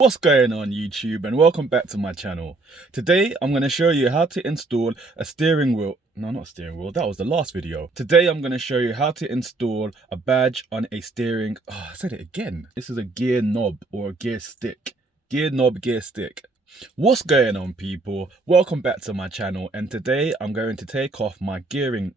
What's going on YouTube, and welcome back to my channel. Today I'm going to show you how to install a steering wheel. No, not a steering wheel, that was the last video. Today I'm going to show you how to install a badge on a steering, I said it again. This is a gear knob or a gear stick. Gear knob, gear stick. What's going on people? Welcome back to my channel, and today I'm going to take off my gearing.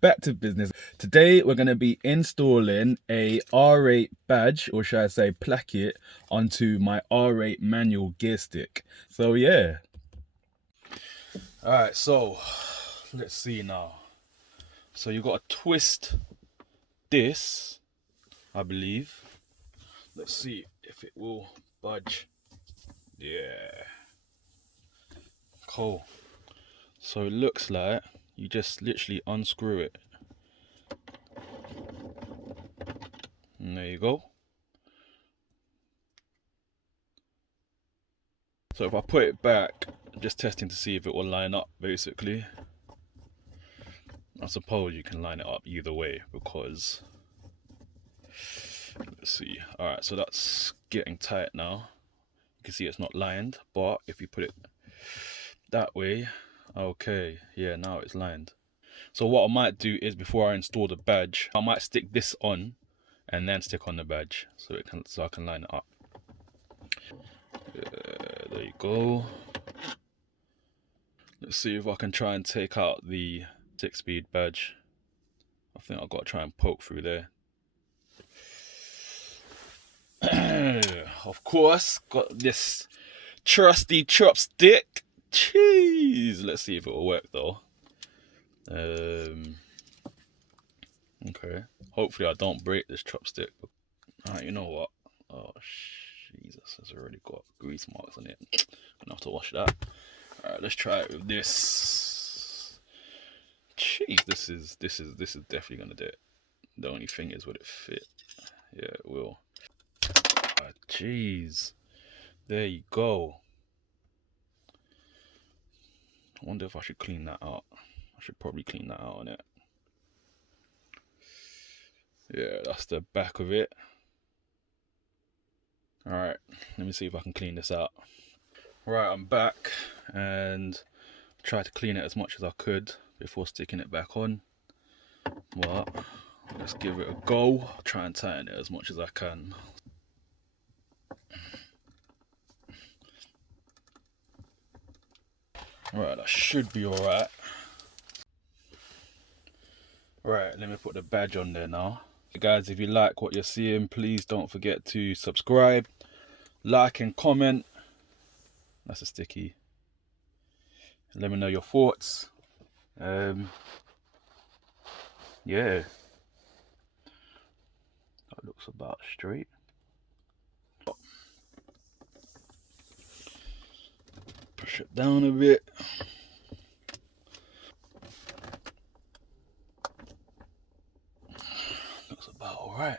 Back to business. Today we're going to be installing a R8 badge, or should I say placket, onto my R8 manual gear stick. So yeah. Alright, so let's see now. So you've got to twist this, I believe. Let's see if it will budge. Yeah. Cool. So it looks like you just literally unscrew it. And there you go. So if I put it back, I'm just testing to see if it will line up basically. I suppose you can line it up either way because, let's see. Alright, so that's getting tight now. You can see it's not lined, but if you put it that way, okay, yeah, now it's lined. So what I might do is, before I install the badge, I might stick this on and then stick on the badge so I can line it up. There you go. Let's see if I can try and take out the 6-speed badge. I think I've got to try and poke through there. Of course, got this trusty chopstick. Jeez, let's see if it will work though. Okay, hopefully I don't break this chopstick. Alright, you know what? Oh Jesus, it's already got grease marks on it. I'm gonna have to wash that. Alright, let's try it with this. Jeez, this is definitely gonna do it. The only thing is, would it fit? Yeah, it will. Jeez, there you go. I wonder if I should clean that out. I should probably clean that out on it. Yeah, that's the back of it. Alright, let me see if I can clean this out. Right, I'm back and tried to clean it as much as I could before sticking it back on. But let's give it a go. Try and tighten it as much as I can. Right, that should be alright. Right, let me put the badge on there now. Guys, if you like what you're seeing, please don't forget to subscribe, like and comment. That's a sticky. Let me know your thoughts. Yeah, that looks about straight. Push it down a bit. Looks about alright.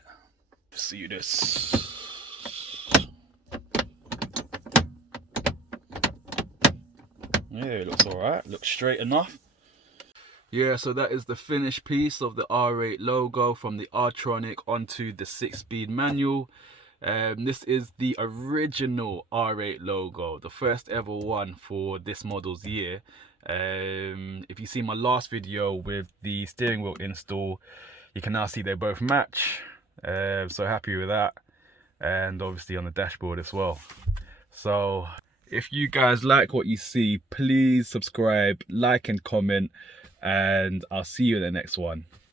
See this. Yeah, it looks alright. Looks straight enough. Yeah, so that is the finished piece of the R8 logo from the R-tronic onto the 6-speed manual. This is the original R8 logo, the first ever one for this model's year. If you see my last video with the steering wheel install, you can now see they both match. So happy with that, and obviously on the dashboard as well. So if you guys like what you see, please subscribe, like and comment, and I'll see you in the next one.